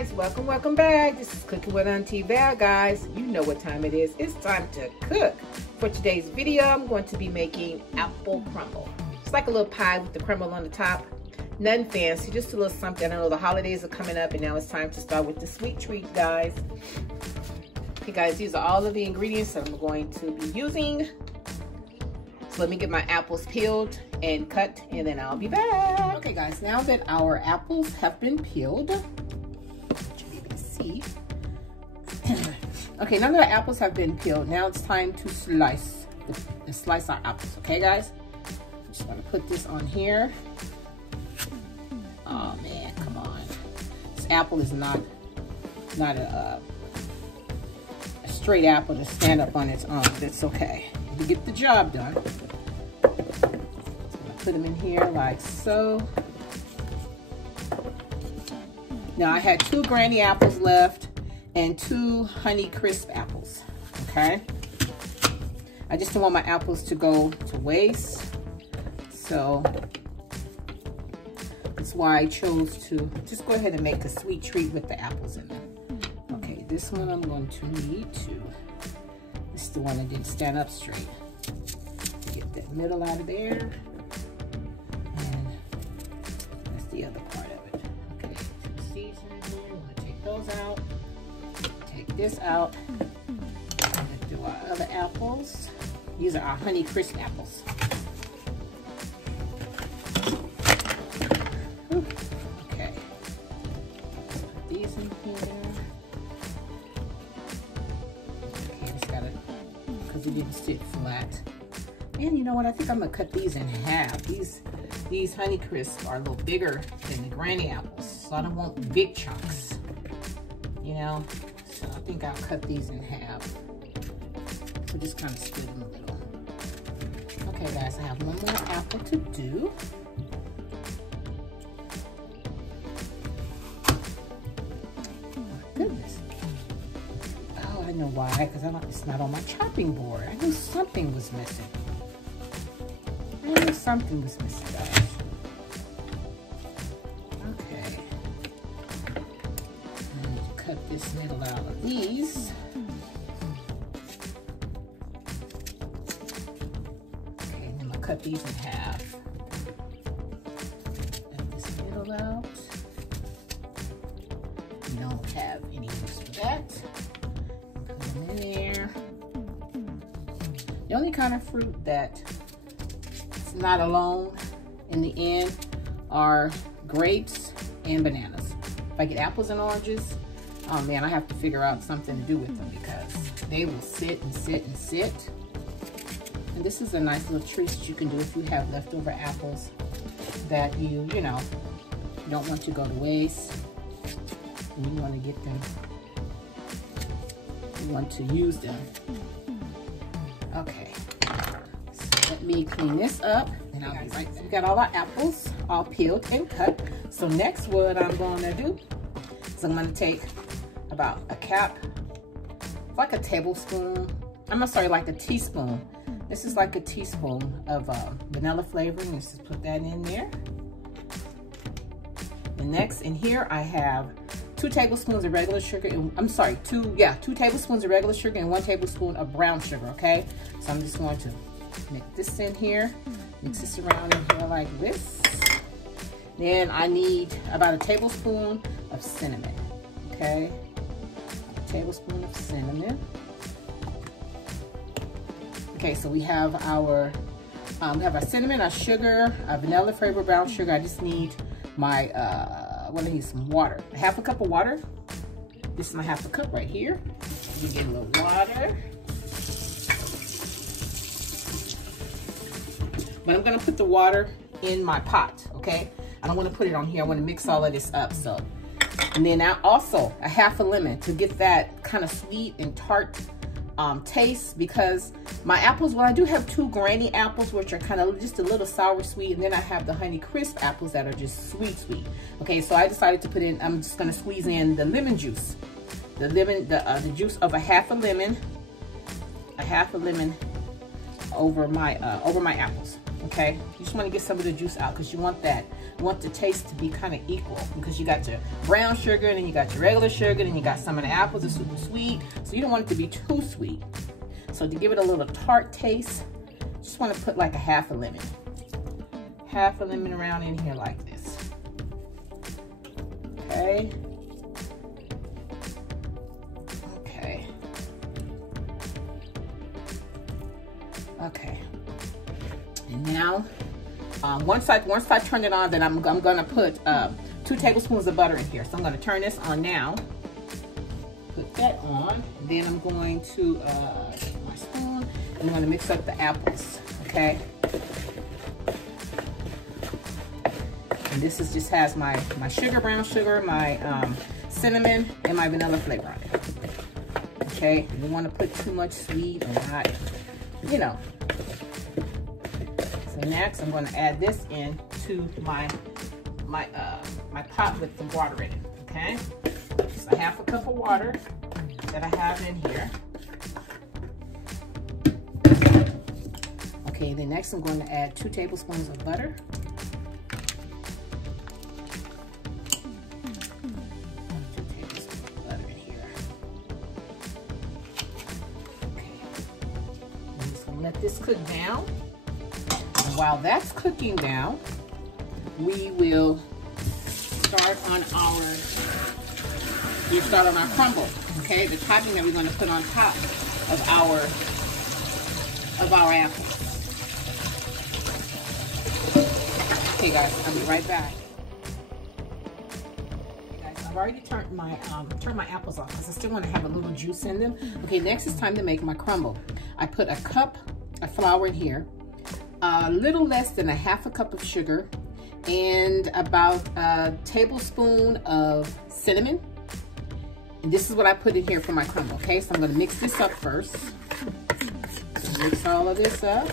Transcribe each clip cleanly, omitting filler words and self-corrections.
guys, welcome back. This is Cooking with Auntie Val, guys. You know what time it is. It's time to cook. For today's video, I'm going to be making apple crumble. It's like a little pie with the crumble on the top. Nothing fancy, just a little something. I know the holidays are coming up and now it's time to start with the sweet treat, guys. Okay guys, these are all of the ingredients that I'm going to be using. So let me get my apples peeled and cut and then I'll be back. Okay guys, now that our apples have been peeled, okay, now that our apples have been peeled, now it's time to slice our apples. Okay guys, I'm just gonna put this on here. Oh man, come on, this apple is not a straight apple to stand up on its own. That's okay, to get the job done. So I'm gonna put them in here like so. Now I had 2 granny apples left and 2 Honey Crisp apples, okay? I just don't want my apples to go to waste, so that's why I chose to just go ahead and make a sweet treat with the apples in them. Okay, this one I'm going to need to, this is the one that didn't stand up straight. Get that middle out of there, and that's the other part of it. Okay, 2 seeds in here, I'm gonna take those out. Take this out and do our other apples. These are our Honey Crisp apples. Okay, put these in here. Okay, just gotta, because it didn't sit flat. And you know what? I think I'm gonna cut these in half. These Honey Crisp are a little bigger than the granny apples, so I don't want big chunks. You know. So I think I'll cut these in half. So just kind of split them a little. Okay guys, I have one more apple to do. Oh my goodness. Oh, I know why, because it's not on my chopping board. I knew something was missing. Guys. Okay. Cut this middle out of these. Okay, and then I'm gonna cut these in half. Cut this middle out. We don't have any use for that. Put them in there. The only kind of fruit that is not alone in the end are grapes and bananas. If I get apples and oranges, oh man, I have to figure out something to do with them because they will sit and sit and sit. And this is a nice little treat that you can do if you have leftover apples that you know, don't want to go to waste. And you want to get them, you want to use them. Okay, so let me clean this up and I'll be right back. We got all our apples all peeled and cut. So next what I'm going to do is I'm going to take about a cap, like a tablespoon, like a teaspoon. This is like a teaspoon of vanilla flavoring. Let's just put that in there. And next in here I have 2 tablespoons of regular sugar, and, 2 tablespoons of regular sugar and 1 tablespoon of brown sugar, okay? So I'm just going to mix this in here, mix this around in here like this. Then I need about a tablespoon of cinnamon, okay? Tablespoon of cinnamon. Okay, so we have our cinnamon, our sugar, our vanilla flavored brown sugar. I just need my some water. A half a cup of water. This is my half a cup right here. You get a little water. But I'm gonna put the water in my pot, okay? I don't want to put it on here. I want to mix all of this up. So. And then also a half a lemon to get that kind of sweet and tart taste, because my apples, well, I do have 2 granny apples, which are kind of just a little sour sweet, and then I have the Honey Crisp apples that are just sweet. Okay, so I decided to put in, I'm just going to squeeze in the lemon juice. The juice of a half a lemon over my apples. Okay, you just want to get some of the juice out because you want that. You want the taste to be kind of equal because you got your brown sugar and then you got your regular sugar and you got some of the apples are super sweet. So you don't want it to be too sweet. So to give it a little tart taste, just want to put like a half a lemon. Half a lemon around in here like this. Okay. Okay. Okay. And now, once I turn it on, then I'm gonna put 2 tablespoons of butter in here. So I'm gonna turn this on now. Put that on. And then I'm going to my spoon, and I'm gonna mix up the apples. Okay. And this is just has my sugar, brown sugar, my cinnamon, and my vanilla flavor on it. Okay. You don't want to put too much sweet or not, you know. So next, I'm going to add this in to my pot with the water in it. Okay. Just a half a cup of water that I have in here. Okay. Then next, I'm going to add 2 tablespoons of butter. Let this cook down, and while that's cooking down, we will start on our crumble. Okay, the topping that we're going to put on top of our apple. Okay, guys, I'll be right back. I've already turned my apples off because I still want to have a little juice in them. Okay, next it's time to make my crumble. I put a cup of flour in here, a little less than a half a cup of sugar, and about a tablespoon of cinnamon. And this is what I put in here for my crumble. Okay, so I'm going to mix this up first. So mix all of this up.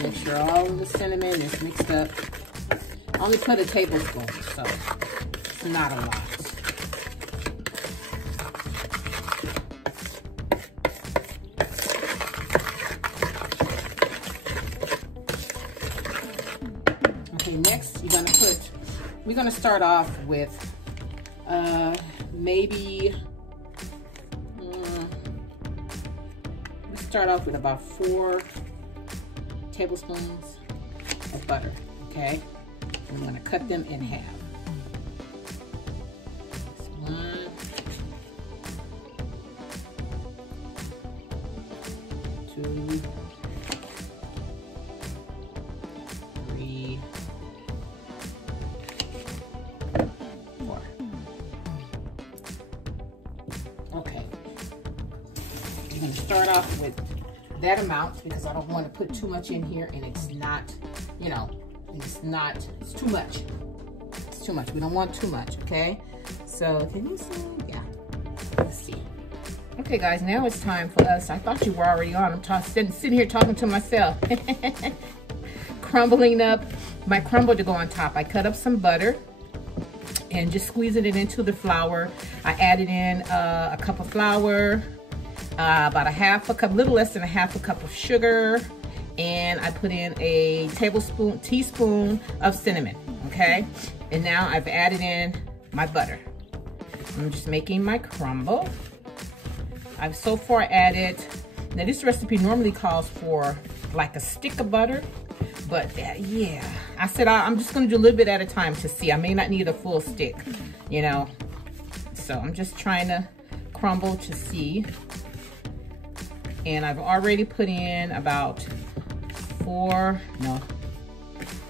Make sure all of the cinnamon is mixed up. I only put a tablespoon, so it's not a lot. Okay, next we're gonna start off with maybe let's start off with about 4 tablespoons of butter. Okay, I'm going to cut them in half. That's 1, 2, 3, 4. Okay, I'm going to start off with that amount because I don't want to put too much in here, and it's not, you know, it's too much. It's too much. We don't want too much, okay? So, can you see? Yeah. Let's see. Okay, guys, now it's time for us. I thought you were already on. I'm sitting here talking to myself. Crumbling up my crumble to go on top. I cut up some butter and just squeezing it into the flour. I added in a cup of flour, about a half a cup, little less than a half a cup of sugar, and I put in a teaspoon of cinnamon. Okay, and now I've added in my butter. I'm just making my crumble. I've so far added, now this recipe normally calls for like a stick of butter, but yeah, I said I'm just gonna do a little bit at a time to see. I may not need a full stick, you know, so I'm just trying to crumble to see. And I've already put in about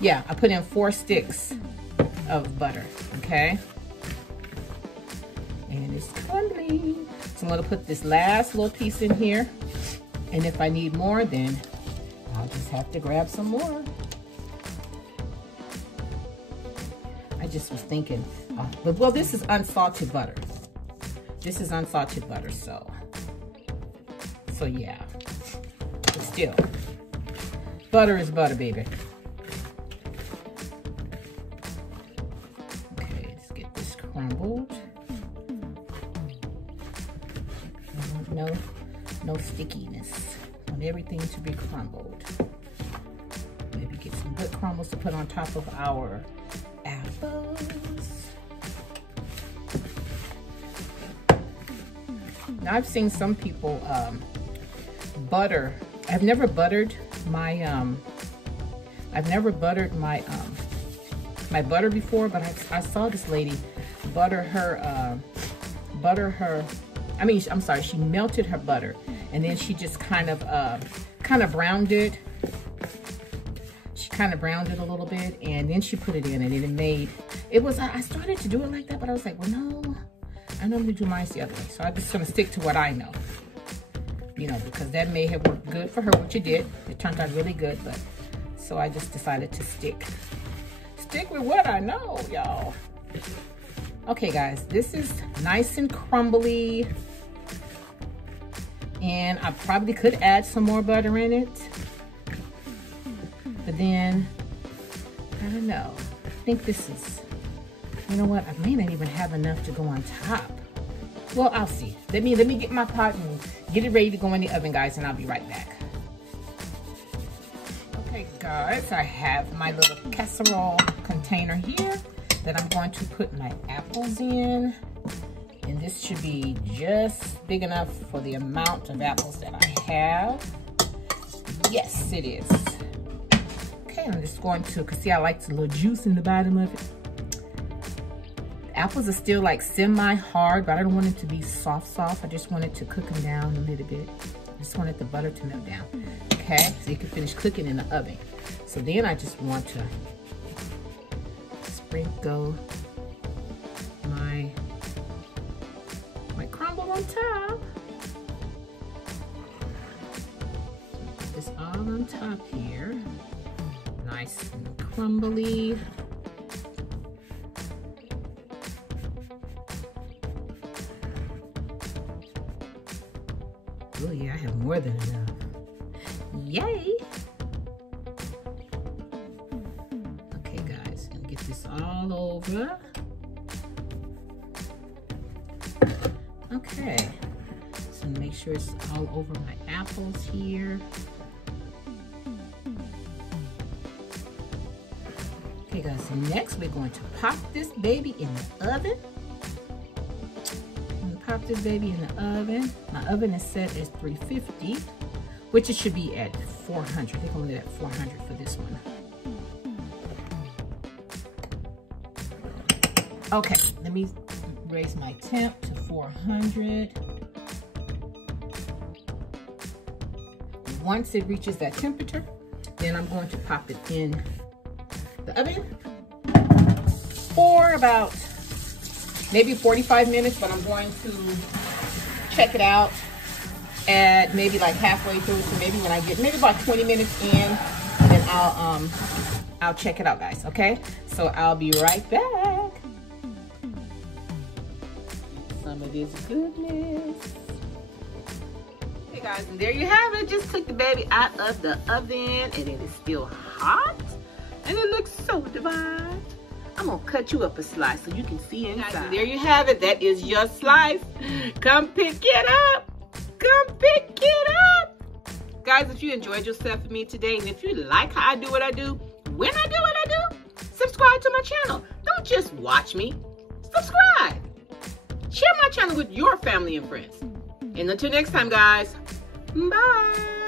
I put in 4 sticks of butter, okay? And it's crumbling. So I'm gonna put this last little piece in here. And if I need more, then I'll just have to grab some more. I just was thinking, well, this is unsalted butter. This is unsalted butter, so yeah. But still, butter is butter, baby. stickiness. I want everything to be crumbled. Maybe get some good crumbles to put on top of our apples. Now I've seen some people butter. I've never buttered my my butter before, but I saw this lady butter her I'm sorry, she melted her butter and then she just kind of browned it. She kind of browned it a little bit and then she put it in and I started to do it like that, but I was like, well, no, I normally do mine the other way. So I'm just gonna stick to what I know, you know, because that may have worked good for her, what you did. It turned out really good, but so I just decided to stick with what I know, y'all. Okay, guys, this is nice and crumbly. And I probably could add some more butter in it. But then, I don't know. I think this is, you know what? I may not even have enough to go on top. Well, I'll see. Let me get my pot and get it ready to go in the oven, guys, and I'll be right back. Okay, guys, I have my little casserole container here that I'm going to put my apples in. And this should be just big enough for the amount of apples that I have. Yes, it is. Okay, I'm just going to, because see, I like the little juice in the bottom of it. The apples are still like semi-hard, but I don't want it to be soft. I just want it to cook them down a little bit. I just wanted the butter to melt down. Okay, so you can finish cooking in the oven. So then I just want to sprinkle my crumble on top. Put this all on top here. Nice and crumbly. Oh yeah, I have more than enough. Yay! Okay guys, and get this all over. Okay, so make sure it's all over my apples here. Okay guys, so next we're going to pop this baby in the oven. I'm gonna pop this baby in the oven. My oven is set as 350, which it should be at 400. I think I'm gonna at 400 for this one. Okay, let me raise my temp to 400. Once it reaches that temperature, then I'm going to pop it in the oven for about maybe 45 minutes, but I'm going to check it out at maybe like halfway through. So maybe when I get maybe about 20 minutes in, then I'll check it out, guys. Okay, so I'll be right back. Some of this goodness. Hey guys, and there you have it. Just took the baby out of the oven and it is still hot and it looks so divine. I'm gonna cut you up a slice so you can see inside. Guys, and there you have it. That is your slice. Come pick it up. Come pick it up. Guys, if you enjoyed yourself with me today, and if you like how I do what I do, when I do what I do, subscribe to my channel. Don't just watch me. Subscribe. Share my channel with your family and friends. And until next time, guys, bye.